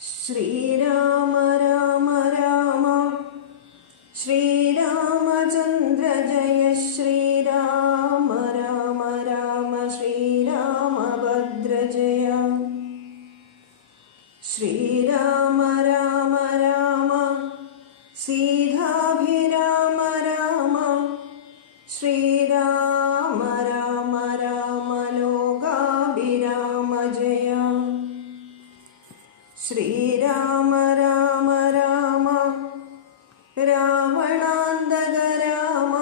ശ്രീരാമ രാമ രാമ ശ്രീരാമചന്ദ്ര ജയ ശ്രീരാമ രാമ രാമ ശ്രീരാമഭദ്ര ജയ ശ്രീരാമ രാമ രാമ സീതാഭിരാമ രാമ ശ്രീരാമ രാമ രാമ ലോകാഭിരാമ ജയ ശ്രീരാമ രാമ രാമ രാവണാന്തക രാമ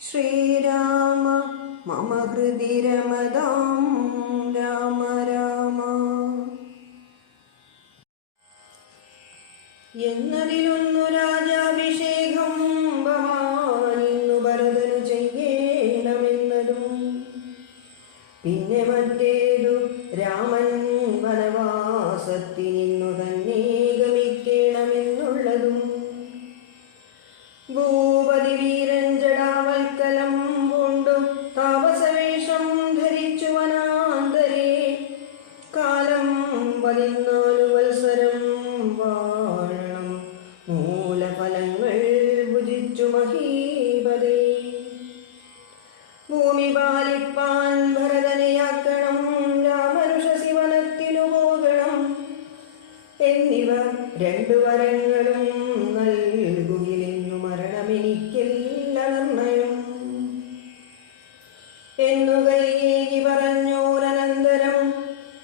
ശ്രീരാമ മമ ഹൃദി രമതാം രാമ രാമ. എന്നതിലൊന്നു രാജാഭിഷേകം ഭവാനിന്നു ഭരതനു ചെയ്യണമെന്നതും പിന്നെ മറ്റേതു രാമൻ വനവാസത്തിനിന്നു തന്നെ ഗമിക്കണമെന്നുള്ളതും ഭൂപതി വീരൻ ജടാവൽക്കലം കൊണ്ടു താപസവേഷം ധരിച്ചു വനാന്തരേ കാലം 14 വത്സരം വാഴണം മൂലഫലങ്ങൾ ഭുജിച്ചു മഹീപതേ. ഭൂമി പാലിപ്പാൻ ഭരതനെയാക്കണം രാമനുഷസി വനത്തിനു പോകണം എന്നിവ 2 വരങ്ങളും നൽകുകിലിന്നു മരണമെനിക്കില്ല നിർണയം എന്നു കൈകേകി പറഞ്ഞോരനന്തരം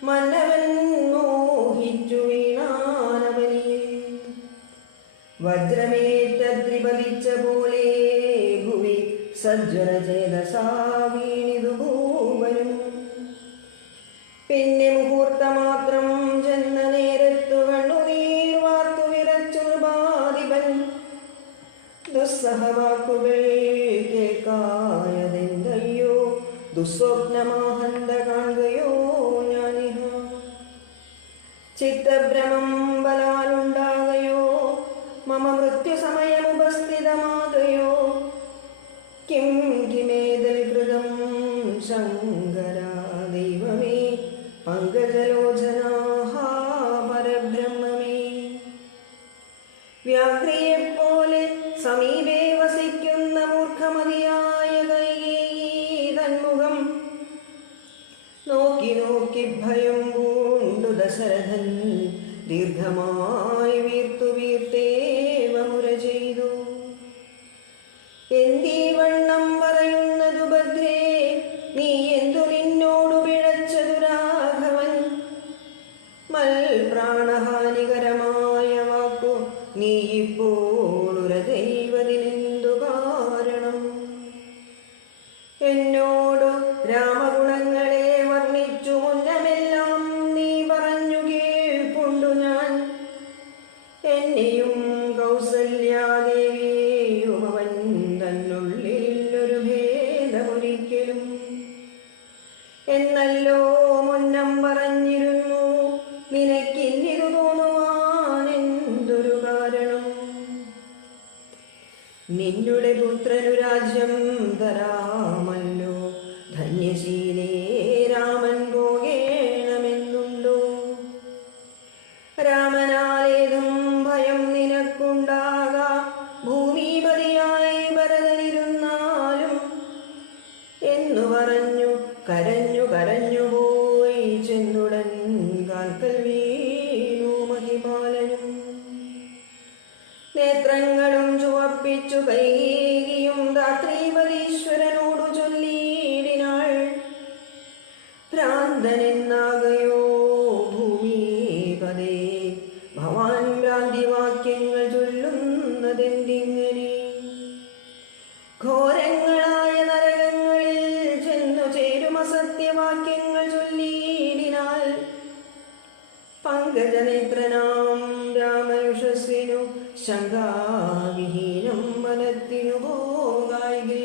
മന്നവൻ മോഹിച്ചു വീണാനവനിയിൽ വജ്രമേറ്റദ്രിപതിച്ച പോലെ ഭുവി സജ്ജന ചേതസാ വീണിതു ഭൂവനും. പിന്നെ മുഹൂർത്തമാത്രം ജന്മ നേരത്തു കണ്ണുനീർ വാർത്തു വിറച്ചു ബാധിപൻ ദുസ്സഹവാക്കുകൾ കേൾക്കായതെന്തയ്യോ ദുസ്വപ്നമാഹന്ത കാണുകയോ ഞാനിഹ ചിത്തഭ്രമം ബലാലുണ്ടാകയോ മമ മൃത്യു സമയമുപസ്ഥിതമാകയോ കിം കിമേതൽ കൃതം ശങ്കര ദൈവമേ പങ്കജലോചനാഹ പരബ്രഹ്മമേ. വ്യാഘ്രിയെപ്പോലെ സമീപേ വസിക്കുന്ന മൂർഖമതിയായ കൈകേയി തന്മുഖം നോക്കി നോക്കി ഭയം പൂണ്ടു ദശരഥൻ ദീർഘമായി വീർത്തു വീർത്തേവ മുര ചെയ്തു. എന്തീ വണ്ണം പറയുന്നതു ഭദ്രേ നീ എന്തു നിന്നോടു പിഴച്ചതു രാഘവൻ മൽ പ്രാണഹാനികരമായ വാക്കു നീ ഇപ്പോഴുര ദൈവത്തിനെന്തു കാരണം എന്നോടു രാമഗുണങ്ങളെ വർണ്ണിച്ചു മുന്നമെല്ലാം നീ പറഞ്ഞു കേൾപ്പുണ്ടു ഞാൻ എന്നെയും കൗസല്യാദേവിയെയും അവൻ തന്നുള്ളിലൊരു ഭേദമൊരിക്കലും എന്നല്ലോ മുന്നം പറഞ്ഞിരുന്നു നിനക്കിന്നിതു തോന്നുവാൻ എന്തൊരു കാരണം നിന്നുടെ പുത്രനു രാജ്യം തരാമല്ലോ ധന്യശീലേ രാമൻ പോകേണമെന്നുണ്ടോ രാമനാലേതും ഭയം നിനക്കുണ്ടാകാ ഭൂമിപതിയായി ഭരതനിരുന്നാലും എന്നു പറഞ്ഞു കരഞ്ഞു കരഞ്ഞു പോയി ചെന്നുടൻ കാൽക്കൽ വീണു മഹിപാലനും. നേത്രങ്ങളും ചുവപ്പിച്ചു കൈകേകിയും ധാത്രീപതീശ്വരനോടു ചൊല്ലിയിടിനാൾ ഭ്രാന്തനെന്നാകയോ ഭൂമിപതേ ഭവാൻ ഭ്രാന്തിവാക്യങ്ങൾ ചൊല്ലുന്നതെന്തിങ്ങനെ ഘോരങ്ങളായ നരകങ്ങളിൽ ചെന്നു ചേരും അസത്യവാക്യങ്ങൾ ചൊല്ലിയിടിനാൽ പങ്കജനേത്രനാം രാമയുഷസ്സിനു ശങ്കാവിഹീനം വനത്തിനു പോകായി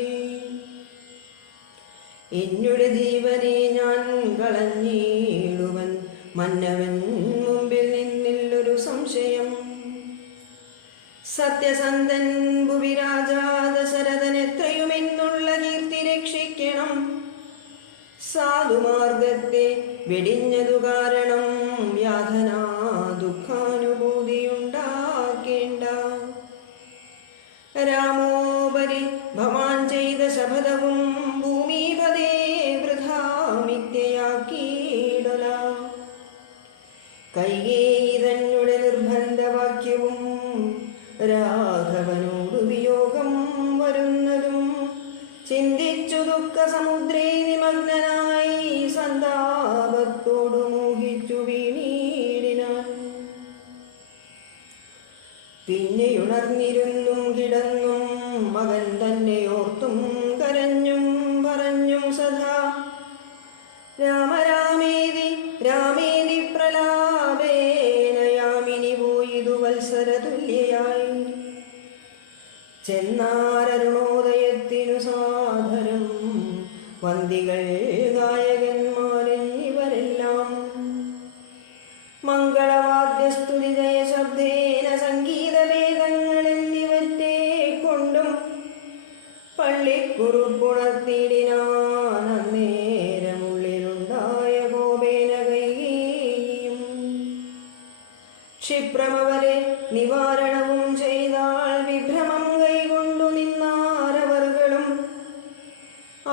എന്നുടെ ജീവനെ ഞാൻ കളഞ്ഞിടുവൻ മന്നവൻ മുമ്പിൽ നിന്നില്ലൊരു സംശയം സത്യസന്ധൻ ഭുവിരാജാ ദശരഥൻ എത്രയുമെന്നുള്ള കീർത്തി രക്ഷിക്കണം സാധുമാർഗത്തെ വെടിഞ്ഞതു കാരണം യാതനാ ദുഃഖാനുഭൂതിയുണ്ടാക്കേണ്ട. രാമോപരി ഭവാൻ ചെയ്ത ശപഥവും ഭൂമിപതേ വൃഥാ മിഥ്യയാക്കിയിടല. കൈകേയി തന്നുടെ നിർബന്ധവാക്യവും രാഘവനോട് വിയോഗം വരുന്നതും ചിന്തിച്ചു ദുഃഖസമുദ്രേ നിമഗ്നനായി സന്താപത്തോടു മോഹിച്ചു വീണീടിനാൻ. പിന്നെയുണർന്നിരുന്നും കിടന്നും മകൻ തന്നെ ഓർത്തും കരഞ്ഞും പറഞ്ഞും സദാ രാമരാമേതി രാമേതി പ്രലാപേന യാമിനി പോയിതു വത്സരതുല്യയായി. ചെന്നാരരുണോദയത്തിനു സാധനം വന്ദികൾ ഗായകന്മാരെന്നിവരെല്ലാം മംഗളവാദ്യസ്തുതി ജയശബ്ദേന സംഗീതഭേദങ്ങളെന്നിവറ്റെ കൊണ്ടും പള്ളിക്കുറുപ്പുണർത്തിയിടിനാൻ. അന്നേരമുള്ളിലുണ്ടായ കോപേന കൈകേയിയും ക്ഷിപ്രമവരെ നിവാരണവും ചെയ്താൽ വിഭ്രമം കൈകൊണ്ടു നിന്നാരവർകളും.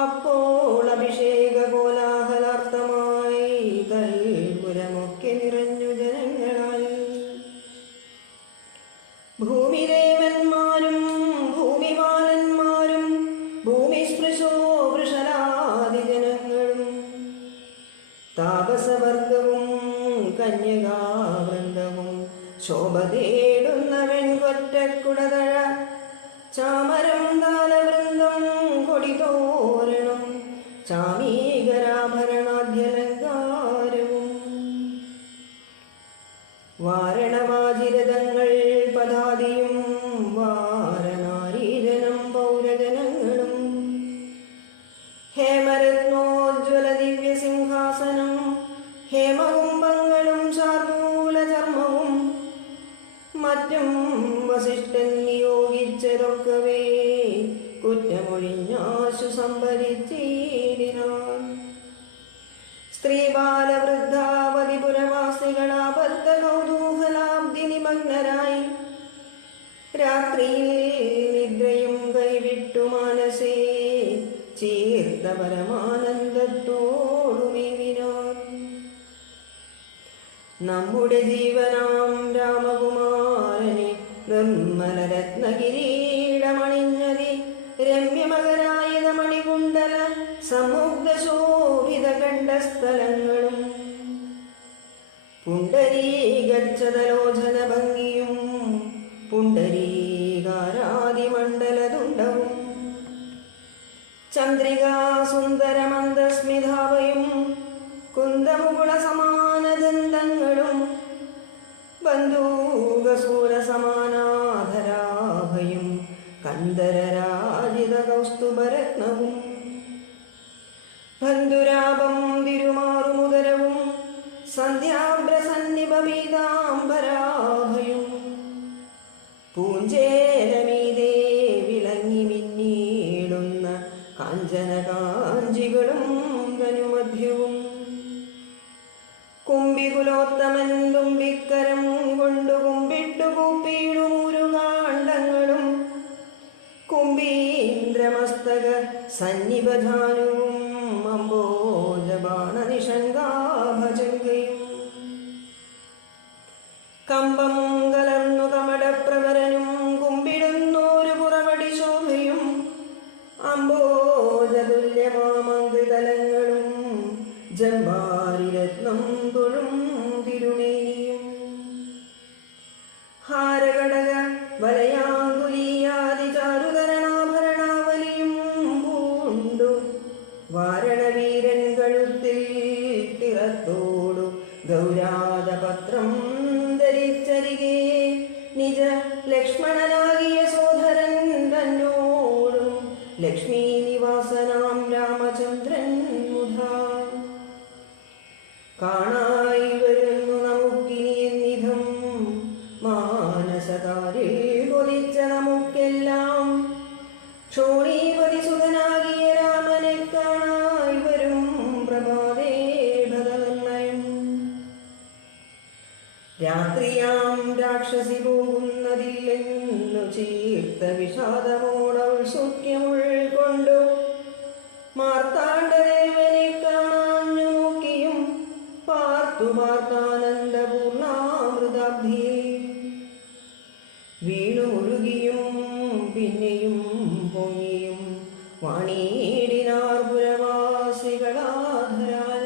അപ്പോൾ അഭിഷേക കോലാഹലാർത്ഥമായി കൽപുരമൊക്കെ നിറഞ്ഞു ജനങ്ങളാൽ. ഭൂമിദേവന്മാരും ഭൂമിപാലന്മാരും ഭൂമിസ്പൃശോ വൃഷലാദിജനങ്ങളും താപസവർഗവും കന്യകാവൃന്ദവും ശോഭ തേടുന്ന വെൺകൊറ്റക്കുടതഴ ചാമരം താലവൃന്ദം കൊടിതോരണം ചാമീകരാഭരണാദ്യലങ്കാരവും വാരണവാജിരഥങ്ങൾ പദാദിയും വാരണാരീജനം പൗരജനങ്ങളും ഹേമരത്നോജ്വല ദിവ്യസിംഹാസനം ഹേമകുംഭങ്ങളും ശാർദൂല ചർമ്മവും മറ്റും വസിഷ്ഠൻ നിയോഗിച്ചതൊക്കവേ കുറ്റമൊഴിഞ്ഞാശു സംഭരിച്ചിടിനാൻ. സ്ത്രീബാലവൃദ്ധാവധി പുരവാസികളാബദ്ധ കൗതൂഹലാബ്ധി നിമഗ്നരായി രാത്രിയിൽ നിദ്രയും കൈവിട്ടു മാനസേ ചീർത്ത പരമാനന്ദത്തോടുമേവിനാൻ. നമ്മുടെ ജീവനാം രാമകുമാരനെ നിർമ്മലരത്നകിരീടമണിഞ്ഞതി രമ്യമകരായ മണികുണ്ടല സമുഗ്ധ ശോഭിത കണ്ഠസ്ഥലങ്ങളും പുണ്ടരീകച്ചതലോചന ഭംഗിയും പുണ്ടരീകാരാദിമണ്ഡലതുണ്ടവും ചന്ദ്രികാ സുന്ദരമന്ദസ്മിതാവയും കുന്ദമുകുള സമാനദന്തങ്ങളും ബന്ധൂകസൂര സമാനാധരാഭയും കന്ദരരാജിത കൗസ്തുഭരത്നവും ബന്ധുരാപം തിരുമാറുമുദരവും സന്ധ്യാഭ്രസന്നിപീതാംബരാഭയും പൂഞ്ചേരമീതേ വിളങ്ങി മിന്നീടുന്ന കാഞ്ചന കാഞ്ചികളും ധനുമധ്യവും കുംഭികുലോത്തമൻ തുമ്പിക്കരം കൊണ്ടു കുമ്പിട്ടു കൂപ്പിയിടുമുരുകാണ്ഡങ്ങളും കുംഭീന്ദ്രമസ്തക സന്നിപധാനുവും അംബോജബാണ നിഷങ്കാഭജങ്കയും കമ്പം കലർന്നു കമടപ്രവരനും കുമ്പിടുന്നോരു പുറവടി ശോഭയും അംബോജതുല്യമാമങ്കൃതലങ്ങളും ജംബാരിരത്നം തൊഴും തിരുമേനിയും ഹാരകടക വലയാങ്കുലീയാദി ചാരുതരണാഭരണാവലിയും പൂണ്ടു വാരണവീരൻ കഴുത്തിൽ തിറത്തോടു ഗൗരാജപത്രം ധരിച്ചരികെ നിജ ലക്ഷ്മണനാകിയ സോദരൻ തന്നോടും ലക്ഷ്മീ നിവാസനാം രാമചന്ദ്രൻ മുധാ കാണായി വരുന്നു നമുക്കിനി എന്നിധം മാനസകാരിൽ കൊതിച്ച നമുക്കെല്ലാം ക്ഷോണീപതി സുതനാകിയ രാമനെ കാണായി വരും പ്രഭാതേ ഭഗവന്നയം രാത്രിയാം രാക്ഷസി പോകുന്നതില്ലെന്നു ചീർത്ത വിഷാദമോടവൾ സൂക്ഷ്മുൾക്കൊണ്ടു മാർത്താണ്ഡദേവനെ കാണാഞ്ഞു നോക്കിയും പാർത്തു പാർത്താനന്ദപൂർണാമൃതാബ്ധിയിൽ വീണു മുഴുകിയും പിന്നെയും പൊങ്ങിയും വാണീടിനാർ പുരവാസികളാധരാൽ.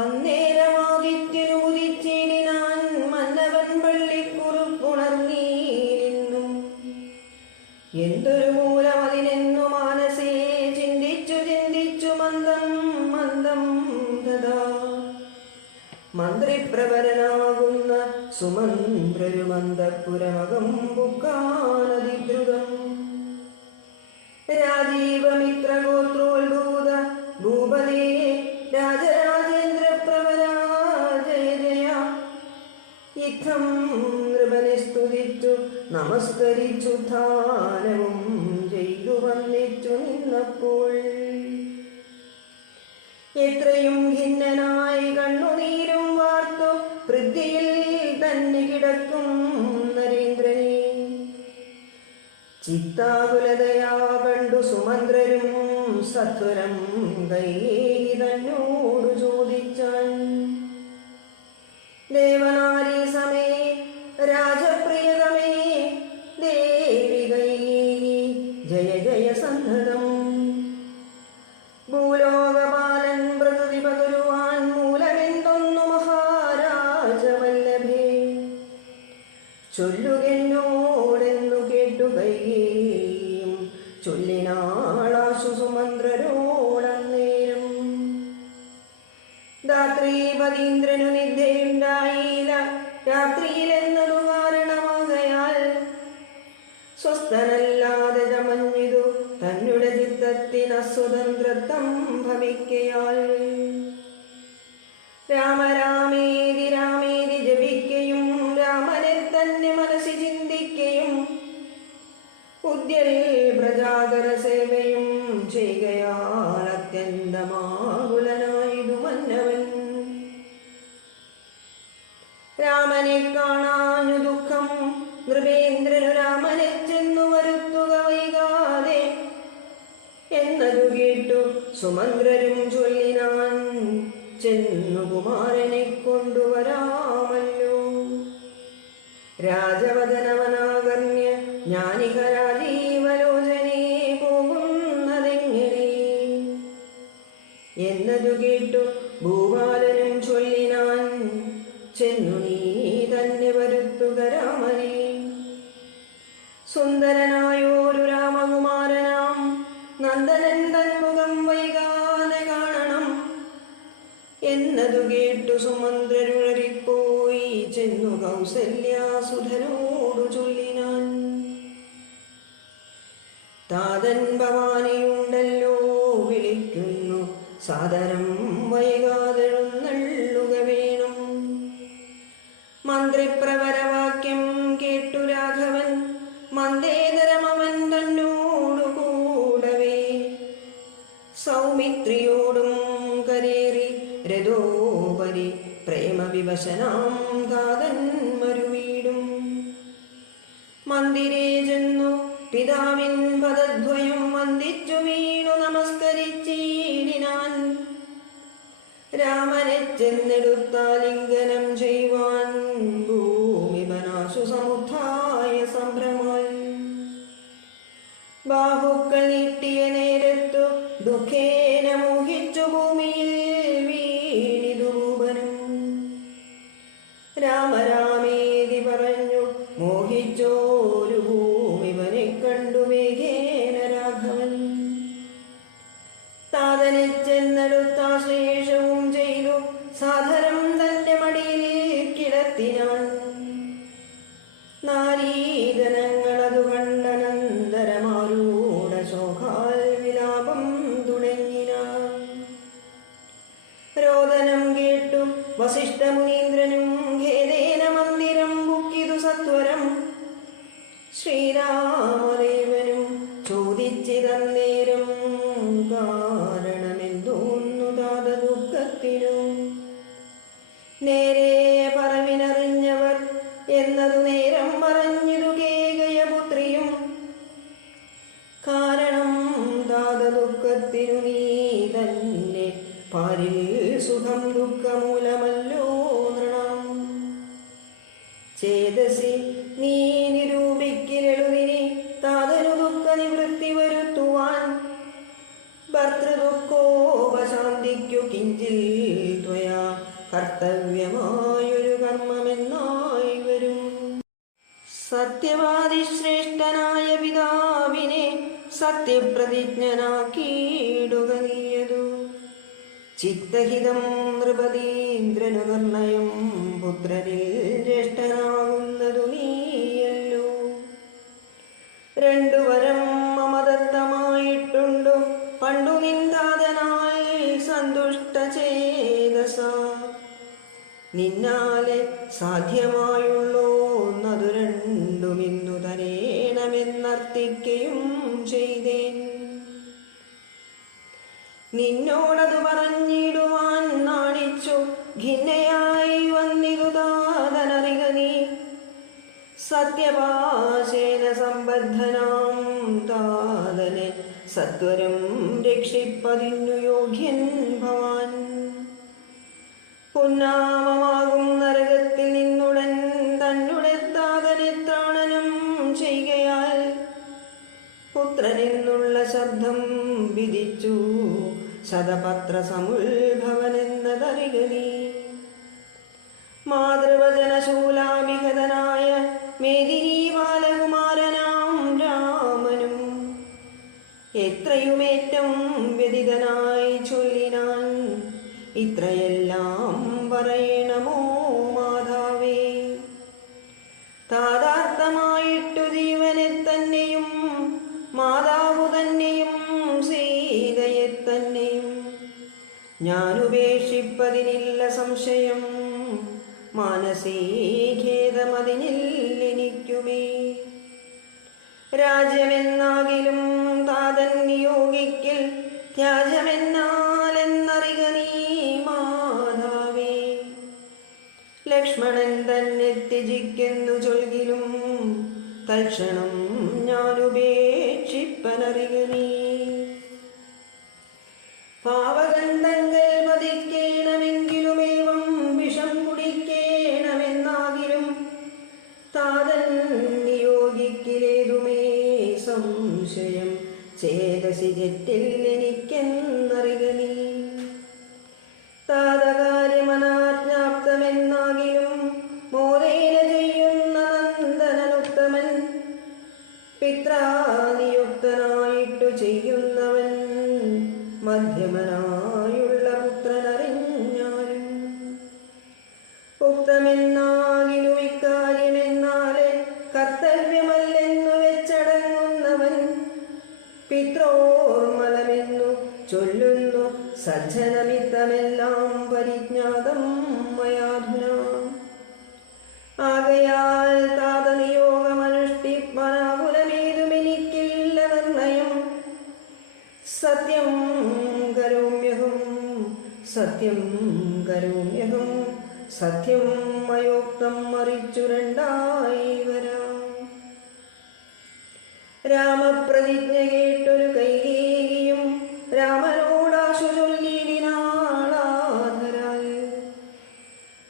അന്നേരമാദിത്യനു ഉദിച്ചിടിനാൻ മന്നവൻ പള്ളിക്കുറുപ്പുണർന്നീരിന്നും എന്തൊരു മൂലമതിനെന്നു മാനസേ ചിന്തിച്ചു ചിന്തിച്ചു മന്ദം മന്ദം തഥാ മന്ത്രിപ്രവരനാകുന്ന സുമന്ത്രരുമന്തപുരമകം ബുക്കാനതിദ്രുതം രാജീവമിത്രഗോത്രോത്ഭൂത ഭൂപതേ രാജരാജേന്ദ്രപ്രവരാ ജയ ജയ. ഇത്തം നൃപനെ സ്തുതിച്ചു നമസ്കരിച്ചു ധാനവും ചെയ്തു വന്നിച്ചു നിന്നപ്പോൾ എത്രയും ഖിന്നനായി കണ്ണുനീരും വാർത്തു പൃഥ്വിയിൽ തന്നെ കിടക്കും നരേന്ദ്രനെ ചിത്താകുലതയാ കണ്ടു സുമന്ത്രരും സത്വരം കൈകേയി തന്നോടു ചോദിച്ചാൻ. ദേവനാരി സമേ രാജപ്രിയതമേ ദേവി കൈകേയി ജയ ജയ സന്നദ്ധം. ഭൂലോകപാലൻ പ്രകൃതി പകരുവാൻ മൂലമെന്തൊന്നു മഹാരാജവല്ലഭേ ചൊല്ലുകെന്നോടെന്നു കേട്ടു കൈകേയും ചൊല്ലിനാളാശു സുമന്ത്രരോടന്നേരം. ധാത്രീപതീന്ദ്രനു നിദ്യയുണ്ടായില്ല രാത്രിയിലെന്നതു കാരണമാകയാൽ സ്വസ്ഥനല്ലാതെ ചമഞ്ഞിതു തന്നുടെ ചിത്തത്തിനസ്വതന്ത്രത്വം ഭവിക്കയാൽ. രാമരാമേതി രാമേതി ജപിക്കയും രാമനെ തന്നെ മനസ്സി ചിന്തിക്കയും ഉദ്യൽ പ്രജാകര സേവയും ചെയ്കയാൽ അത്യന്തമാകുലനായിതു മന്നവൻ. രാമനെ കാണാഞ്ഞു ദുഃഖം നൃപേന്ദ്രനു രാമനെ ചെന്നു വരുത്തുക വൈകാതെ എന്നതു കേട്ടു സുമന്ത്രരും ചൊല്ലിനാൻ ചെന്നു കുമാരനെ കൊണ്ടുവരാമല്ലോ. രാജവദനവനാകർണ്യ ജ്ഞാനിക രാജീവലോചനേ പോകുന്നതെങ്ങനെ എന്നതു കേട്ടു ഭൂപാലനും ചൊല്ലിനാൻ ചെന്നു നീ തന്നെ വരുത്തുക രാമനെ. സുന്ദരനായോരു രാമകുമാരനാം നന്ദനൻ തന്മുഖം വൈകാതെ കാണണം എന്നതു കേട്ടു സുമന്ത്രരുഴറിപ്പോയി ചെന്നു കൗസല്യാസുധനോടു ചൊല്ലിനാൻ. താതൻ ഭവാനിയുണ്ടല്ലോ വിളിക്കുന്നു സാദരം വൈകാതെഴുന്നള്ളുക വേണം. മന്ത്രിപ്രവരവാക്യം കേട്ടു രാഘവൻ മന്ദേതരമവൻ തന്നോടു കൂടവേ സൗമിത്രിയോടും കരേറി രഥോപരി പ്രേമവിവശനാം താതൻ മരുവീടും. മന്ദിരേ ചെന്നു പിതാവിൻ പദദ്വയം വന്ദിച്ചു വീണു നമസ്കരിച്ചിടിനാൻ. രാമനെ ചെന്നെടുത്താലിംഗനം ചെയ്യുവാൻ ഭൂമിപനാശു സമുദ്ധായ സംഭ്രമായി. ബാഹുക്കൾ നീട്ടിയ നേരത്തു ദുഃഖേന മോഹിച്ചു ഭൂമിയിൽ വീണിതു ഭൂപനും. രാമരാമേതി പറഞ്ഞു മോഹിച്ചോരു ഭൂമിവനെ കണ്ടു വേഗേന രാഘവൻ. താതനെ ചെന്നെടുത്താശ്ലേഷവും ചെയ്തു സാദരം തന്റെ മടിയിൽ കിടത്തിനാൻ. നാരീജനങ്ങളതു കണ്ടനന്തരമാരൂഢ ശോകാൽ വിലാപം തുടങ്ങിനാൻ. രോദനം കേട്ടു വസിഷ്ഠമുനീന്ദ്രനും ഖേദേന മന്ദിരം ബുക്കിതു സത്വരം. ശ്രീരാമദേവനും ചോദിച്ചിതന്നേരം കാരണമെന്തോന്നു താത ദുഃഖത്തിനു. നേരെ പറവിനറിഞ്ഞവർ എന്നതു നേരം പറഞ്ഞിതു കേകയപുത്രിയും. കാരണം താത ദുഃഖത്തിനു നീ തന്നെ പാരിൽ സുഖം ദുഃഖമൂലമല്ലോ നൃണം. ചേതസി നീ നിരൂപിക്കിലെളുതിനി താതനു ദുഃഖ നിവൃത്തി വരുത്തുവാൻ. ഭർത്തൃദുഃഖോപശാന്തിക്കു കിഞ്ചിൽ ത്വയാ കർത്തവ്യമായൊരു കർമ്മമെന്നായി വരും. സത്യവാദിശ്രേഷ്ഠനായ പിതാവിനെ സത്യപ്രതിജ്ഞനാക്കിയിടുക നീയതു. ചിത്തഹിതം നൃപതീന്ദ്രനു നിർണയം പുത്രരിൽ ജ്യേഷ്ഠനാകുന്നതു നീയല്ലോ. രണ്ടു വരം മമദത്തമായിട്ടുണ്ടു പണ്ടു നിന്ദാതനായി സന്തുഷ്ട ചേതസ. നിന്നാലെ സാധ്യമായുള്ളോന്നതു രണ്ടുമിന്നു തരേണമെന്നർത്ഥിക്കയും ചെയ്തേൻ. നിന്നോടതു പറഞ്ഞിടുവാൻ നാണിച്ചു ഖിന്നയായി വന്നിതു താതനറിക നീ. സത്യപാശേന സംബദ്ധനാം താതനെ സത്വരം രക്ഷിപ്പതിന്നു യോഗ്യൻ ഭവാൻ. പുന്നാമമാകും നരകത്തിൽ നിന്നുടൻ തന്നുടെ താതനെ ത്രാണനം ചെയ്കയാൽ പുത്രനെന്നുള്ള ശബ്ദം വിധിച്ചു ശതപത്ര സമുത്ഭവനെന്നതറിക നീ. മാതൃവചനശൂലാഭിഗതനായ മേദിനി ബാലകുമാരനാം രാമനും എത്രയുമേറ്റം വ്യതിതനായി ചൊല്ലിനാൻ. ഇത്രയെല്ലാം പറയണമോ മാതാവേ. താതാർത്ഥമായിട്ടു ജീവനെ തന്നെയും മാതാവു തന്നെയും സീതയെ തന്നെയും ഞാനുപേക്ഷിപ്പതിനില്ല സംശയം. മാനസീഖേദമതിനില്ലെനിക്കുമേ. രാജ്യമെന്നാകിലും താതൻ നിയോഗിക്കിൽ ത്യാജമെന്നാലെന്നറിക നീ മാതാവേ. ലക്ഷ്മണൻ തന്നെ ത്യജിക്കുന്നു ചൊൽകിലും തൽക്ഷണം ഞാനുപേക്ഷിപ്പനറിക നീ. പാവഗന്ധങ്ങൾ പതിക്കേണമെങ്കിലുമേവം വിഷം കുടിക്കേണമെന്നാകിലും താതൻ നിയോഗിക്കിലേതുമേ സംശയം. ചേതസി ജറ്റിൽ എനിക്കെന്നറിക നീ. താതകാര്യമനാജ്ഞാപ്തമെന്നാകിലും മോദേന ചെയ്യുന്ന നന്ദനനുത്തമൻ. പിത്രാനിയുക്തനായിട്ടു ചെയ്യുന്നവൻ മധ്യമനായുള്ള പുത്രനറിഞ്ഞാലും. ഉക്തമെന്നാകിലും ഇക്കാര്യമെന്നാലെ കർത്തവ്യമല്ലെന്നു വെച്ചടങ്ങുന്നവൻ. പിത്രോർമലമെന്നു ചൊല്ലുന്നു സജ്ജനമിത്തമെല്ലാം പരിജ്ഞാതം മയാധുനാ. ആകയാൽ താതനിയോഗമനുഷ്ഠിപ്പനാകുലമേതുമെനിക്കില്ല നിർണയം. സത്യം കരോമ്യഹം സത്യം കരോമ്യഹം സത്യം മയോക്തം മറിച്ചു രണ്ടായി വരാം. രാമപ്രതിജ്ഞ കേട്ടൊരു കൈകേയിയും രാമനോടാശു ചൊല്ലിനാളാധരാൽ.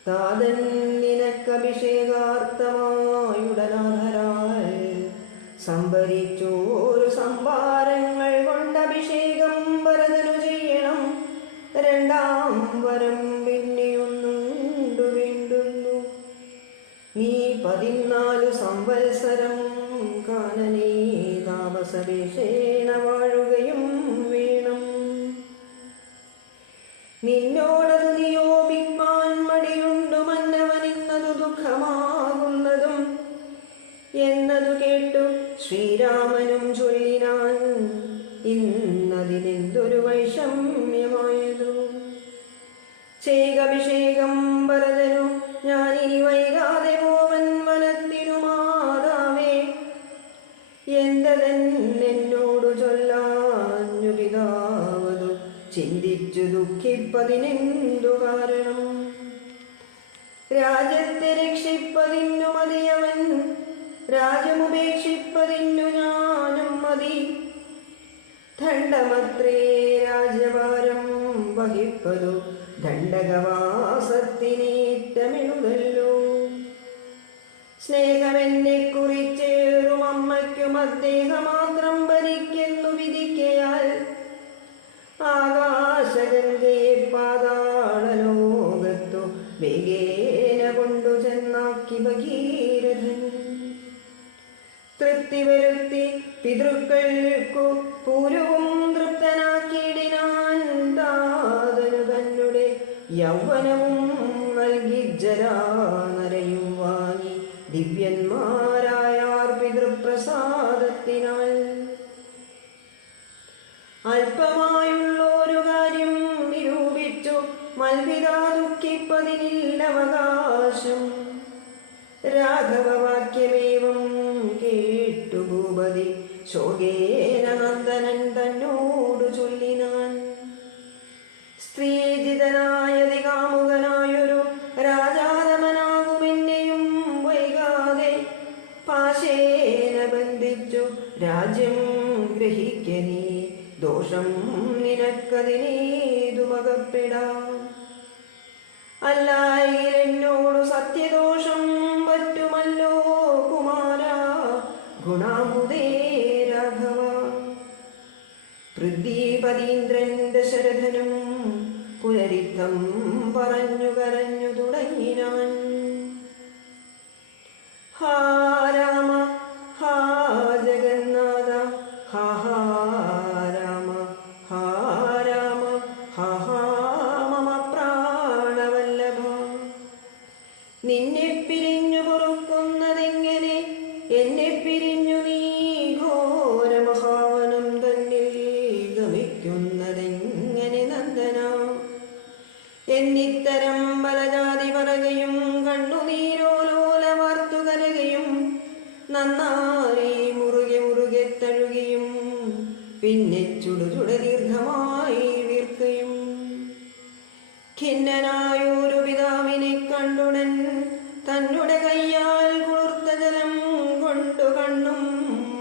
താതൻ നിനക്കഭിഷേകാർത്ഥമായുടനാധരാൽ സംഭരിച്ചോരു സംഭാരങ്ങൾ കൊണ്ടഭിഷേകം ഭരതനു ചെയ്യണം. രണ്ടാം വരം പിന്നെയൊന്നുണ്ടു വേണ്ടുന്നു. നീ 14 സംവത്സരം കാനനേ താപസവേഷേണ വാഴുകയും വേണം. നിന്നോടതു നിയോഗിപ്പാൻ മടിയുണ്ടു മന്നവനിന്നതു ദുഃഖമാകുന്നതും എന്നതു കേട്ടു ശ്രീരാമനും ചൊല്ലിനാൻ. ഇന്നതിനെന്തൊരു വൈഷമ്യമായതു. ചേകഭിഷേകം ഭരതനു ഞാനിനി വൈകാതെ പോവൻ വനത്തിനു മാതാവേ. എന്തതെന്നോടു ചൊല്ലാഞ്ഞു പിതാവതു ചിന്തിച്ചു ദുഃഖിപ്പതിനെന്തു കാരണം. രാജ്യത്തെ രക്ഷിപ്പതിന്നു മതിയവൻ, രാജ്യമുപേക്ഷിപ്പതിന്നു ഞാനും മതി. ദണ്ഡമത്രേ രാജ്യഭാരം വഹിപ്പതു, ദണ്ഡകവാസത്തിനേറ്റമെഴുതല്ലോ. സ്നേഹമെന്നെ കുറിച്ചേറും അമ്മയ്ക്കും അദ്ദേഹമാത്രം ഭരിക്കുന്നു വിധിക്കയാൽ. ആകാശഗംഗയെ പാതാളലോകത്തു വേഗേന കൊണ്ടു ചെന്നാക്കി ഭഗീരഥൻ. തൃപ്തി വരുത്തി പിതൃക്കൾക്കു പൂരവും തൃപ്തനാക്കിയിടിനാൻ. താതനു തന്നെ യൗവനവും നൽകി ജരാനരയും വാങ്ങി ദിവ്യന്മാരായാർ പിതൃപ്രസാദത്തിനാൽ. അല്പമായുള്ളൊരു കാര്യം നിരൂപിച്ചു മൽപിതാ ദുഃഖിപ്പതിനില്ലവകാശം. രാഘവവാക്യമേവം കേട്ടു ഭൂപതി ശോകേന നന്ദനൻ തന്നോടു ചൊല്ലിനാൻ. സ്ത്രീജിതനായതി കാമുകനായൊരു രാജാരമനാകുമെന്നെയും വൈകാതെ പാശേന ബന്ധിച്ചു രാജ്യം ഗ്രഹിക്കനീ. ദോഷം നിനക്കതിനേതുമകപ്പെടാം. അല്ലായിലെന്നോടു സത്യദോഷം പറ്റുമല്ലോ കുമാര ഗുണാമുദേ രാഘവ. പൃഥ്വീപതീന്ദ്രൻ ദശരഥനും പുനരിത്തം പറഞ്ഞു കരഞ്ഞു തുടങ്ങിനാൻ. ഹാ രാമ ഹാ ജഗന്നാഥ ഹാ ഹാ രാമ ഹാ രാമ ഹാ ഹാ മമ പ്രാണവല്ലഭ. നിന്നെ പിരിഞ്ഞു പൊറുക്കുന്നതെങ്ങനെ, എന്നെ പിരിഞ്ഞു നീ ഘോരമഹാവനം തന്നിൽ ഗമിക്കുന്നതെങ്ങനെ നന്ദന. എന്നിത്തരം ബലജാതി പറയുകയും കണ്ണുനീരോലോലമാർത്തു കരകയും നന്നായി മുറുകെ മുറുകെ തഴുകിയും പിന്നെ ചുടുചുട ദീർഘമായി വീർക്കയും. ഖിന്നനായൊരു പിതാവിനെ കണ്ടുടൻ തന്നുടെ കയ്യാൽ കുളിർത്ത ജലം കൊണ്ടു കണ്ണും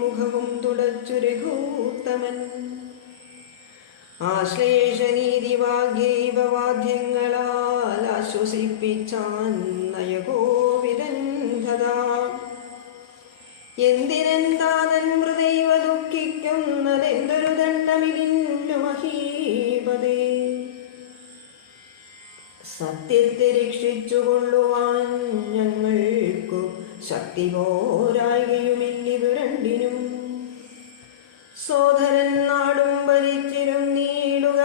മുഖവും തുടച്ചു രഘൂത്തമൻ. ആശ്ലേഷനീതി വാഗ്യൈവ വാദ്യങ്ങളാൽ ആശ്വസിപ്പിച്ചാൻ നയകോവിദൻ ധതാ. എന്തിനെന്താതൻ മൃദൈവ ദുഃഖിക്കുന്നതെന്തൊരു ദണ്ഡമിതിന്നു മഹീപതേ. സത്യത്തെ രക്ഷിച്ചുകൊള്ളുവാൻ ഞങ്ങൾക്കു ശക്തി പോരായുമില്ലിതു രണ്ടിനും. സോദരൻ നാടും ഭരിച്ചിരുന്നീടുക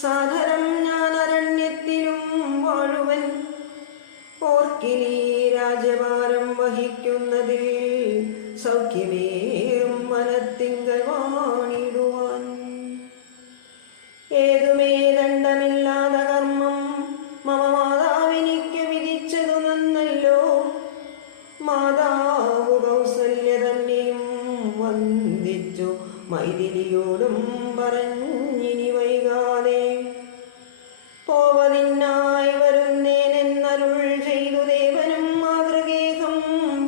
സാധനം ഞാൻ അരണ്യത്തിലും വാഴുവൻ. ഓർക്കിലീ രാജഭാരം വഹിക്കുന്നതിൽ സൗഖ്യമേറും മനത്തിങ്കൽ വാണിടുവാൻ. ഏതുമേ ദണ്ഡമില്ലാത കർമ്മം മമ മാതാവിനിക്ക് വിധിച്ചതു നന്നല്ലോ. മാതാവു കൗസല്യ തന്നെയും വന്ദിച്ചു മൈഥിലിയോടും പറഞ്ഞിനി വൈകാതെ. പോവതിനായി വരുന്നേനെന്നരുൾ ചെയ്തു ദേവനും മാതൃഗേഹം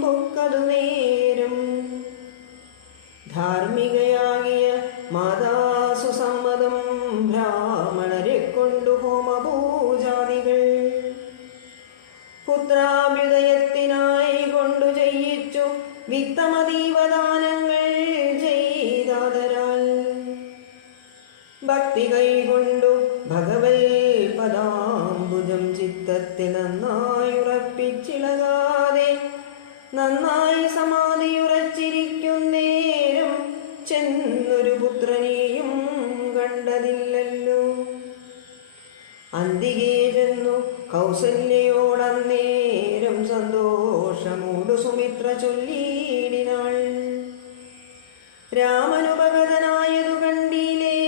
പൊക്കതു നേരം. ധാർമ്മികയാകിയ മാതാസു സമ്മതം ബ്രാഹ്മണരെ കൊണ്ടു ഹോമപൂജാദികൾ പുത്രാഭ്യുദയത്തിനായി കൊണ്ടു ചെയ്യിച്ചു വിത്തമദീവദാനങ്ങൾ ചെയ്താദരാൽ. ഭക്തി കൈകൊണ്ടു ഭഗവൽ പദാംബുജം ചിത്തത്തിൽ നന്നായി ഉറപ്പിച്ചിളകാതെ നന്നായി സമാധിയുറച്ചിരിക്കുന്നേരം ചെന്നൊരു പുത്രനെയും കണ്ടതില്ലല്ലോ. അന്തികേ ചെന്നു കൗസല്യയോടന്നേരം സന്തോഷമോടു സുമിത്ര ചൊല്ലിയിടിനാൾ. രാമനുപഗതനായതു കണ്ടീലേ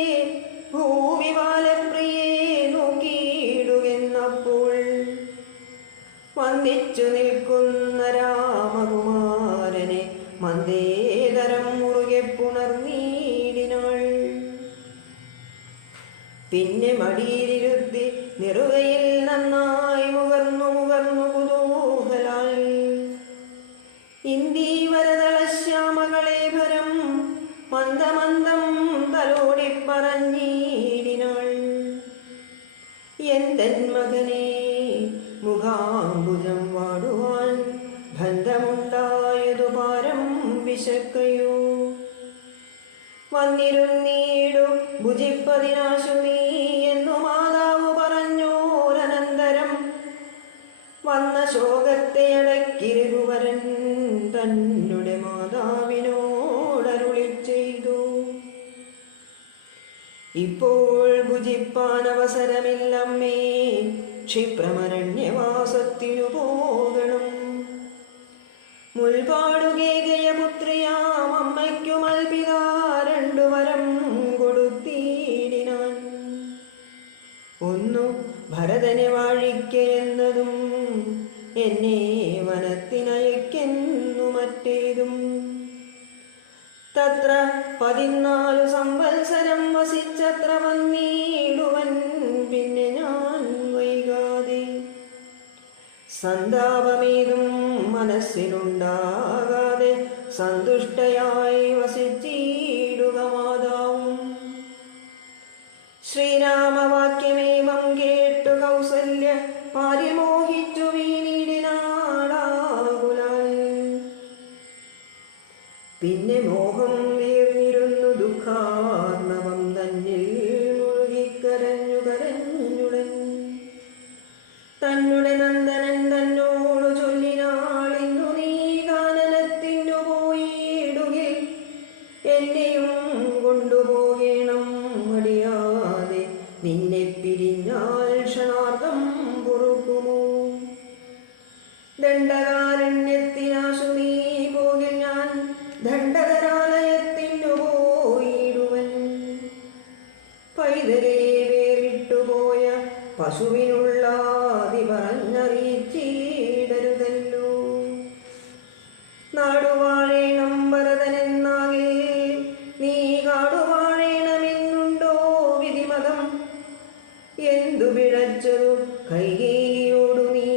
ഭൂവിവാലപ്രിയേ നോക്കിയിടുകെന്നപ്പോൾ. വന്ദിച്ചു നിൽക്കുന്ന രാമകുമാരനെ മന്ദേതരം മുറുകെ പുണർന്നീടിനാൾ. പിന്നെ മടിയിലിരുത്തി നിറുകയിൽ നന്നായി മുകർന്നു മുകർന്നു കുതൂ എന്തൻ മകനെ മുഖാംബുജം വാടുവാൻ ബന്ധമുണ്ടായതു പാരം വിശക്കയോ വന്നിരുന്നീടു ഭുജിപ്പതിനാശു നീ എന്നു മാതാവ് പറഞ്ഞോരനന്തരം വന്ന ശോകത്തെ അടക്കിരുവരൻ തന്നുടെ മാതാവിനോടരുളി ചെയ്തു. ഇപ്പോൾ ഭുജിപ്പാൻ അവസരമില്ലമ്മേ, ക്ഷിപ്രമരണ്യവാസത്തിനു പോകണം. മുൽപാടുകേകയ പുത്രിയാം അമ്മയ്ക്കു മൽപിതാ രണ്ടു വരം കൊടുത്തിടിനാൻ. ഒന്നു ഭരതനെ വാഴിക്കയെന്നതും എന്നെ വനത്തിനയക്കെന്നു മറ്റേതും. തത്ര 14 സംവത്സരം വസിച്ചത്ര വന്നിടുവൻ പിന്നെ ഞാൻ വൈകാതെ. സന്താപമേതും മനസ്സിലുണ്ടാകാതെ സന്തുഷ്ടയായി വസിച്ചിടുക മാതാവും. ശ്രീരാമവാക്യമേവം കേട്ടു കൗസല്യ പാരിമോഹിച്ചു വീണിടിനാടാകുലാൽ. പിന്നെ മോഹം വീർന്നിരുന്നു ദുഃഖാർണവം തന്നിൽ മുഴുകിക്കരഞ്ഞു കരഞ്ഞുടൻ. തന്നുടെ നന്ദനൻ തന്നോടു ചൊല്ലിനാളിന്നു നീ കാനനത്തിനു പോയിടുകിൽ എന്നെയും കൊണ്ടുപോകേണം. മടിയാതെ നിന്നെ പിരിഞ്ഞാൽ ക്ഷണാർദ്ധം പൊറുക്കുമോ. ദണ്ഡകാരണ്യത്തിനാശു നീ പോകിൽ ഞാൻ ദണ്ഡകരാലയത്തിനു പോയിടുവൻ. പൈതലേ വേറിട്ടുപോയ പശുവിനുള്ള ആദി പറഞ്ഞറിയിച്ചിടരുതല്ലോ. നാടുവാഴേണം ഭരതനെന്നാകിൽ നീ കാടുവാഴേണമെന്നുണ്ടോ വിധിമതം. എന്തു പിഴച്ചതു കൈകേയിയോടു നീ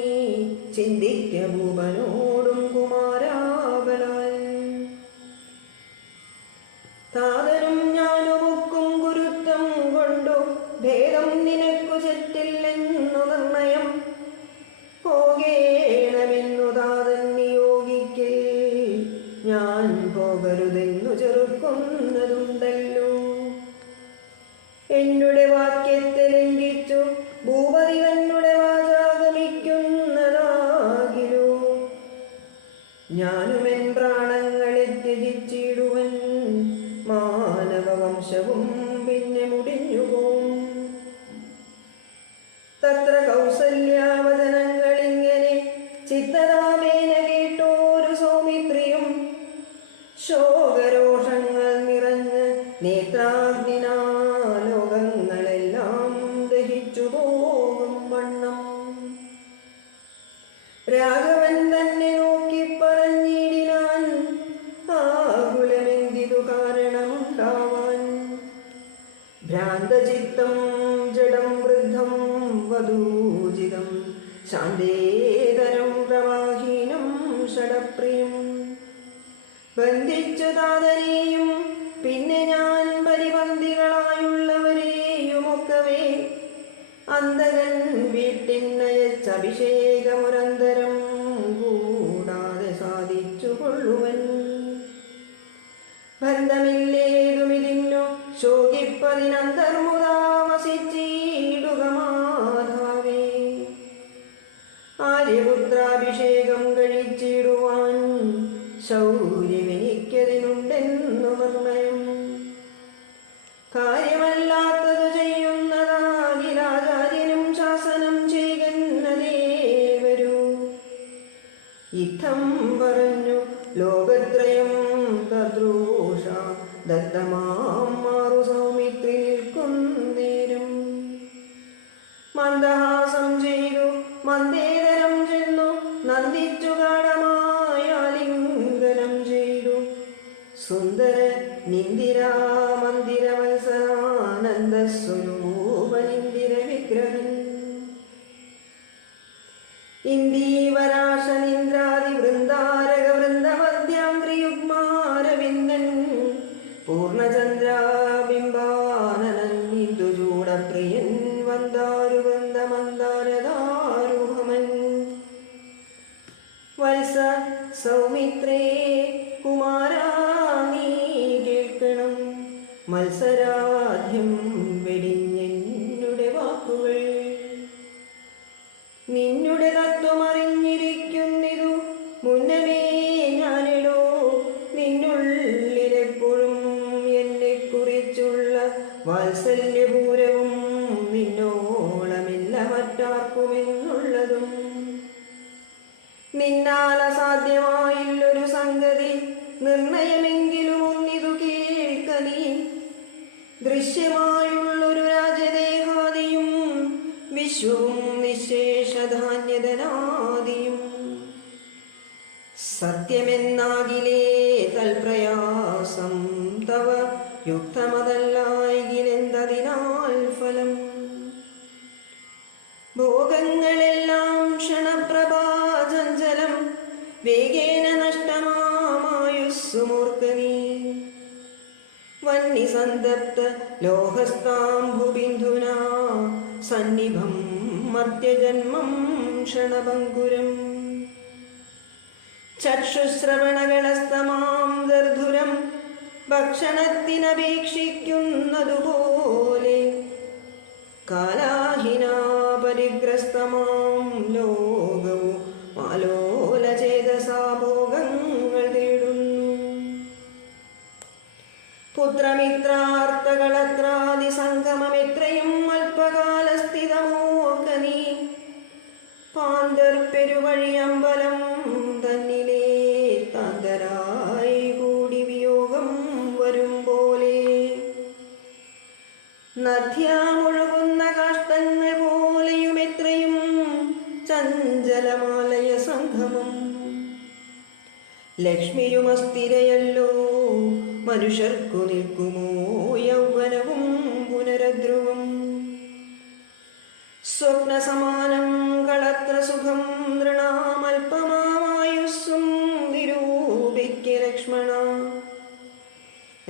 ചിന്തിക്ക ഭൂപനോടും കുമാരാബലാൽ. താതനും ഞാനുമൊക്കും ഗുരുത്വം കൊണ്ടു ഭേദം നിനക്കു ചെറ്റില്ലെന്നു നിർണയം. പോകേണമെന്നു താതൻ നിയോഗിക്കേ ഞാൻ പോകരുതെന്നു ചെറുക്കുന്നതുണ്ടല്ലോ. എന്നുടെ വാക്യത്തെ ലംഘിച്ചു ഭൂപതി തന്നുടെ വാചാഗമിക്കുന്നതാകിലോ. ഞാനുമെൻ പ്രാണങ്ങളെ ത്യജിച്ചിടുവൻ മാനവവംശവും പിന്നെ മുടിഞ്ഞുപോം. തത്ര കൗസല്യാവചനങ്ങളിങ്ങനെ ചിത്തരാമേന കേട്ടോരു സൗമിത്രിയും ശോകരോഷങ്ങൾ നിറഞ്ഞ് നേത്രാഗ്നിനാ ലോകങ്ങളെല്ലാം ദഹിച്ചു പോകും വണ്ണം. രാഘവൻ തന്നെ നോക്കി പറഞ്ഞിടിനാൻ ആകുലമെന്തിതു കാരണമുണ്ടാവാൻ. ഭ്രാന്തചിത്തം ജഡം വൃദ്ധം വധൂജിതം ശാന്തേതരം പ്രവാഹീനം ഷഡപ്രിയം. ബന്ധിച്ചു താതനെയും പിന്നെ ഞാൻ പരിപന്തികളായുള്ളവരെയുമൊക്കവേ അന്തകൻ വീട്ടിനയച്ചഭിഷേകമുരന്തരം കൂടാതെ സാധിച്ചു കൊള്ളുവൻ. ബന്ധമില്ലേതുമിതിന്നു ശോകിപ്പതിനന്തർമുദാവസിച്ചിടുക മാധാവേ. ആര്യപുത്രാഭിഷേകം കഴിച്ചിടുവാൻ ശൗര്യമെനിക്കതിനുണ്ടെന്നു നിർണയം. കാര്യമല്ലാത്തതു ചെയ്യുന്നതാകിലാചാര്യനും ശാസനം ചെയ്യുന്നതേ വരൂ. ഇത്തം പറഞ്ഞു ലോകത്രയം തദ്രൂഷ ദത്തമാം മാറു സൗമിത്രി നിൽക്കുന്നേരം. മന്ദഹാസം ചെയ്തു മന്ദേതരം ചെന്നു നന്ദിച്ചു ഗാഠമായാലിംഗനം ചെയ്തു. സുന്ദര നിന്ദിരാ മന്ദിര വത്സരാനന്ദ സ്വരൂപനിന്ദിര വിഗ്രഹൻ. ഇന്ദീവരാശനിന്ദ്രാദി വൃന്ദാരക വൃന്ദമധ്യാംഗ്രിയുഗ്മാരവിന്ദൻ പൂർണ്ണചന്ദ്രാബിംബാനനൻ ഇന്ദുചൂടപ്രിയൻ വന്ദാരു വന്ദമ സൗമിത്രേ കുമാരാ നീ കേൾക്കണം, മത്സരാദ്യം വെടിഞ്ഞെന്നുടെ വാക്കുകൾ. നിന്നുടെ തത്വമറിഞ്ഞിരിക്കുന്നിതു മുന്നമേ ഞാനിടോ, നിന്നുള്ളിലെപ്പോഴും എന്നെ കുറിച്ചുള്ള വാത്സല്യപൂരവും നിന്നോളമില്ല മറ്റാർക്കുമെന്നുള്ളതും. നിന്നാൽ അസാധ്യമായില്ലൊരു സംഗതി നിർണയമെങ്കിലും ഒന്നിതു കേൾക്ക നീ. ദൃശ്യമായുള്ളൊരു രാജദേഹാദിയും വിശ്വവും നിശേഷധാന്യതനാദിയും സത്യമെന്നാകിലേ തൽപ്രയാസം തവ യുക്തമതല്ലായിലെന്തതിനാൽ ഫലം. ഭോഗങ്ങളെല്ലാം ക്ഷണപ്രഭാചഞ്ചലം, വേഗേന നഷ്ടമായുസ്സുമോർക്ക നീ. വന്യസന്തപ്ത ലോഹസ്താംബുബിന്ദുനാ സന്നിഭം മർത്യജന്മം ക്ഷണഭംഗുരം. ചക്ഷുശ്രവണകളസ്തമാം ദർധുരം ഭക്ഷണത്തിനപേക്ഷിക്കുന്നതുപോലെ, കാലാഹിനാ പരിഗ്രസ്തമാം ലോകവും ആലോലചേതസാ ഭോഗങ്ങൾ തേടുന്നു. പുത്രമിത്രാർത്ഥകളത്രാദി സംഗമമെത്രയും അല്പകാലസ്ഥിതമോക്ക നീ. പാന്തർ പെരുവഴിയമ്പലം തന്നിലേ താന്തരായി കൂടി വിയോഗം വരും പോലെ, നദ്യാമൊഴുകുന്ന കാഷ്ടങ്ങൾ പോലെയും എത്രയും ചഞ്ചലമാലയ സംഗമം. ലക്ഷ്മിയുമസ്ഥിരയല്ലോ മനുഷ്യർക്കു നിൽക്കുമോ യൗവനവും പുനരധ്രുവം. സ്വപ്നസമാനം കളത്ര സുഖം നൃണാമൽപമായുസ്സും നിരൂപിക്ക ലക്ഷ്മണ.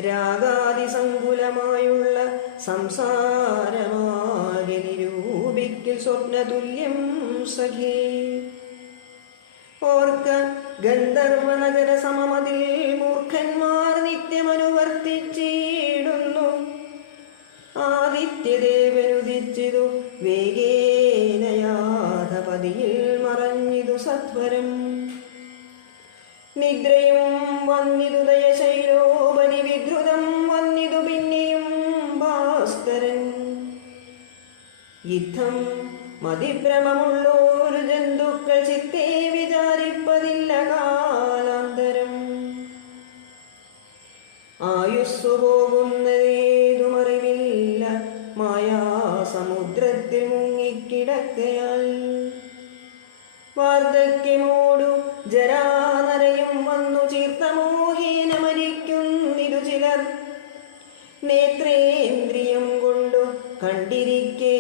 രാഗാതിസങ്കുലമായുള്ള സംസാരമാകെ നിരൂപിക്കൽ സ്വപ്നതുല്യം സഖേ. ഓർക്ക ഗന്ധർവനഗര സമമതിൽ മൂർഖന്മാർ നിത്യമനുവർത്തിച്ചിടുന്നു. ആദിത്യദേവനുദിച്ചിതു വേഗേനയാധപതിയിൽ മറഞ്ഞിതു സത്വരം. നിദ്രയും വന്നിതു ദയശൈലോപരി വിദ്രുതം വന്നിതു പിന്നെയും ഭാസ്കരൻ. യുദ്ധം മതിഭ്രമമുള്ളോരു ജന്തുക്കൾ ചിത്തേ വിചാരിപ്പതില്ല കാലാന്തരം. ആയുസ്സു പോകുന്നതേതുമറിവില്ല മായാസമുദ്രത്തിൽ മുങ്ങിക്കിടക്കയാൽ. വാർദ്ധക്യമോടു ജരാനരയും വന്നു ചീർത്തമോഹേന മരിക്കുന്നിരു ചിലർ. നേത്രേന്ദ്രിയം കൊണ്ടു കണ്ടിരിക്കേ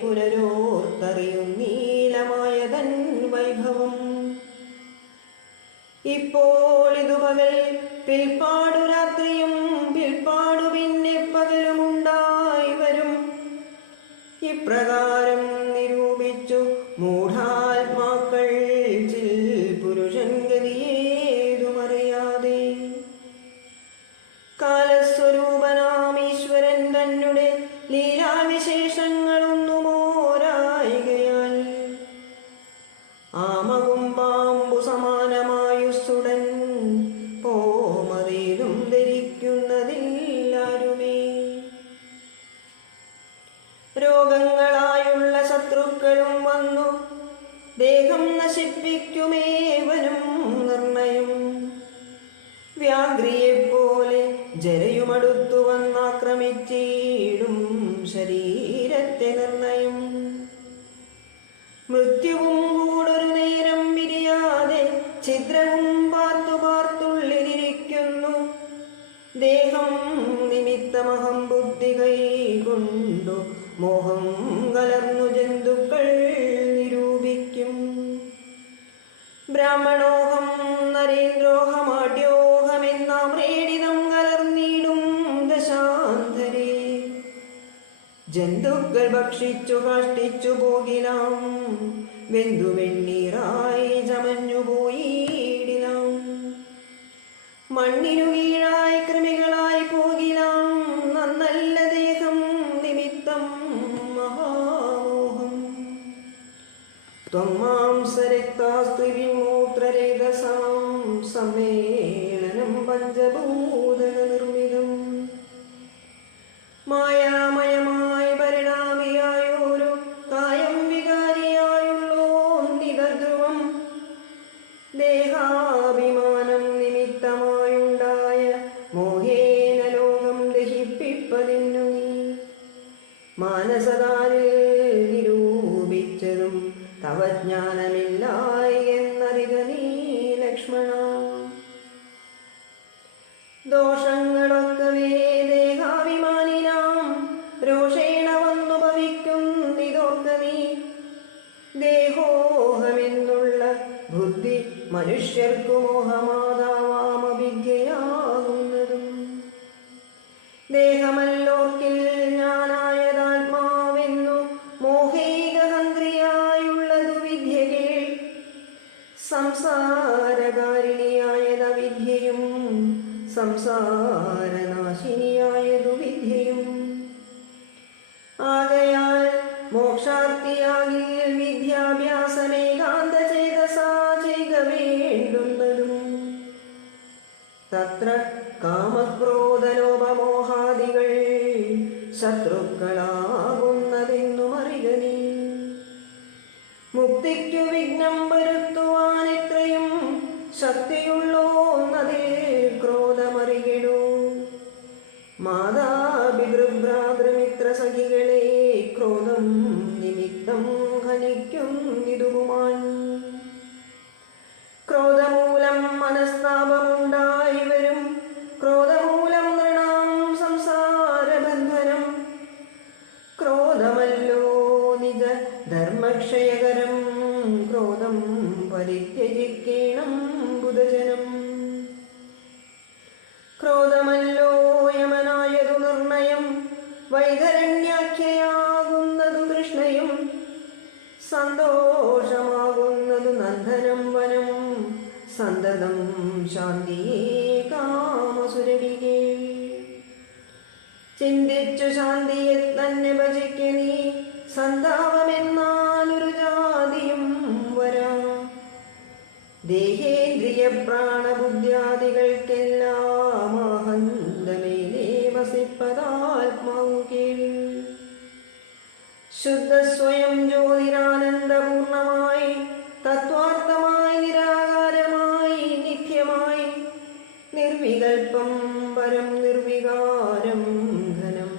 പുനരോർത്തറിയുന്നീലമായ തൻ വൈഭവം. ഇപ്പോൾ ഇതു പകൽ, പിൽപ്പാടു രാത്രിയും, പിൽപ്പാടു പിന്നെ പകലുമുണ്ടായി വരും. ഇപ്രകാരം നിരൂപിച്ചു മൂഢാത്മാക്കൾ ചിൽ പുരുഷൻ ഗതിയേതുമറിയാതെ. കാലസ്വരൂപനാമീശ്വരൻ തന്നെ ലീലാവിശേഷങ്ങളൊന്നുമോരായികയാൽ ആമകും പാമ്പു സമാനമായുസ്സുടൻ പോമതേതും ധരിക്കുന്നതില്ലാരുമേ. രോഗങ്ങളായുള്ള ശത്രുക്കളും വന്നു ദേഹം നശിപ്പിക്കുമേവനും നിർണയം. വ്യാഘ്രിയെപ്പോലെ ജരയുമടുത്തു വന്നാക്രമിച്ചിടും ശരീരത്തെ നിർണയം. മൃത്യുവും കൂടൊരു നേരം വിരിയാതെ ഛിദ്രവും പാർത്തു പാർത്തുള്ളിലിരിക്കുന്നു. ദേഹം നിമിത്തമഹം ബുദ്ധി കൈകൊണ്ടു മോഹം കലർന്നു ജന്തുക്കൾ നിരൂപിക്കും. ബ്രാഹ്മണോഹം നരേന്ദ്രോഹമാഢ്യോഹമെന്നാം റേഡിതം കലർന്നിടും ദശാന്തരേ. ജന്തുക്കൾ ഭക്ഷിച്ചു കാഷ്ടിച്ചു പോകിലാം, വെന്തു വെണ്ണീറായി ചമഞ്ഞു പോയിടിലാം. മണ്ണിനു കീഴായി കൃമികളായി പോകിലാം നന്നല്ല ദേഹം നിമിത്തം മഹാമോഹം. ത്വമാംസരക്താസ്ത്രിവിമൂത്രരേതസാം സമ്മേളനം പഞ്ചഭൂതക നിർമ്മിതം. മായാമയമായി പരിണാമിയായൊരു കായം വികാരിയായുള്ളോന്നിതധ്രുവം ദേഹാഭിമാനം നിമിത്തമായുണ്ടായ മോഹേന ലോകം ദഹിപ്പിപ്പതിന്നു നീ മാനസതാരിൽ നിരൂപിച്ചതും തവ ജ്ഞാനമില്ലായി എന്നറിക നീ ലക്ഷ്മണ. ദോഷങ്ങളൊക്കവേ ദേഹാഭിമാനിനാം രോഷേണ വന്നു ഭവിക്കുന്നിതോർക്ക നീ. ദേഹോഹമെന്നുള്ള ബുദ്ധി മനുഷ്യർക്കു മോഹമാതാവാമവിദ്യയാകുന്നതും. ദേഹമല്ലോർക്കിൽ ഞാനായതാത്മാവെന്നു മോഹൈകതന്ത്രിയായുള്ളതു വിദ്യകൾ. സംസാരകാരിണിയായത വിദ്യയും സംസാരനാശിനിയായതു വിദ്യയും. ആകയാൽ മോക്ഷാർത്ഥിയാകിൽ വിദ്യാഭ്യാസമേകാന്ത ചേതസാ ചെയ്ക വേണ്ടുന്നതും. തത്ര കാമക്രോധലോപമോഹാദികൾ ശത്രുക്കളാകുന്നതെന്നും അറിക നീ. മുക്തിക്കു വിഘ്നം വരുത്തുവാനെത്രയും ശക്തിയുള്ളോന്നതിൽ ക്രോധമറികിടൂ. മാതാപിതൃഭ്രാതൃമിത്ര സഖികളെ ക്രോധം നിമിത്തം ഹനിക്കുന്നിതുമാൻ. ക്രോധമൂലം മനസ്താപമുണ്ടായി വരും. ക്രോധമൂലം നൃണാം സംസാരബന്ധനം. ക്രോധമല്ലോ നിജ ധർമ്മക്ഷയകരം. ക്രോധം പരിത്യജിക്കേണം ബുധജനം. ക്രോധമല്ലോ യമനായതു നിർണയം. വൈതരണ്യാഖ്യയാകുന്നതു തൃഷ്ണയും. സന്തോഷമാകുന്നതു നന്ദനം വനം. സന്തതം ശാന്തിയേ കാമസുരവികേ. ചിന്തിച്ചു ശാന്തിയെ തന്നെ ഭജിക്ക നീ. സന്താപമെന്നാലൊരു ജാതിയും വരാ. ദേഹേന്ദ്രിയ പ്രാണബുദ്ധ്യാദികൾക്കെല്ലാം ആഹന്തമേലേ വസിപ്പതാത്മാവു കേൾ. ശുദ്ധ സ്വയം ജ്യോതിരാനന്ദപൂർണമായി തത്വാർത്ഥമായി നിരാകാരമായി നിത്യമായി നിർവികൽപ്പം പരം നിർവികാരം ഘനം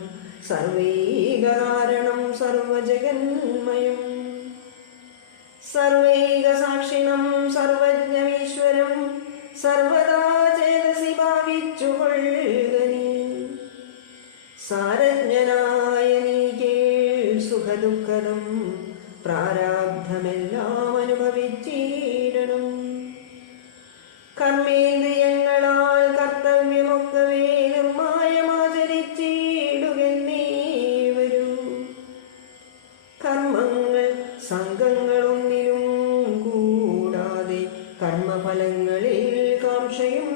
സർവൈകാരണം സർവജഗന്മയം. സർവൈകസാക്ഷിണം സർവജ്ഞമീശ്വരം സർവദാ ചേതസി ഭാവിച്ചു കൊള്ളുക നീ. സാരജ്ഞനായ നീ കേൾ സുഖദുഃഖദം. പ്രാരാബ്ധമെല്ലാം അനുഭവിച്ചിടണം. കർമ്മേന്ദ്രിയങ്ങളാൽ കർത്തവ്യമൊക്കവേ നിർമായമാചരിച്ചിടുകന്നേ വരൂ. കർമ്മങ്ങൾ സംഘങ്ങളൊന്നിലും കൂടാതെ കർമ്മഫലങ്ങളിൽ കാംക്ഷയും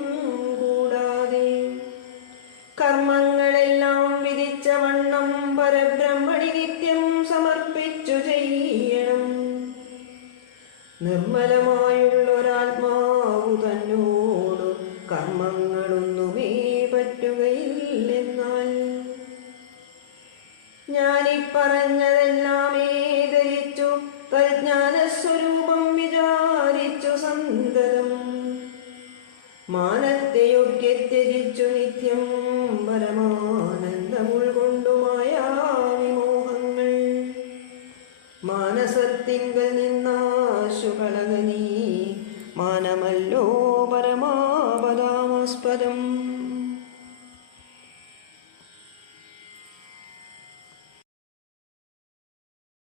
കൂടാതെ കർമ്മങ്ങളെല്ലാം വിധിച്ച വണ്ണം പരബ്രഹ്മണി നിത്യം സമർപ്പിച്ചു ചെയ്യണം. നിർമ്മലമായുള്ളൊരാത്മാവു തന്നോടു കർമ്മങ്ങളൊന്നുമേ പറ്റുകയില്ലെന്നാൽ ഞാനിപ്പറഞ്ഞതെല്ലാമേ ധരിച്ചു തജ്ഞാനസ്വരൂപം വിചാരിച്ചു സന്തതം. മാനത്തെയൊക്കെ ത്യജിച്ചു നിത്യം പരമാനന്ദമുൾകൊണ്ടു മായാവിമോഹങ്ങൾ. മാനസത്തിങ്കൽ നിന്നാശു കളകനീ. മാനമല്ലോ പരമാപദാമസ്പദം.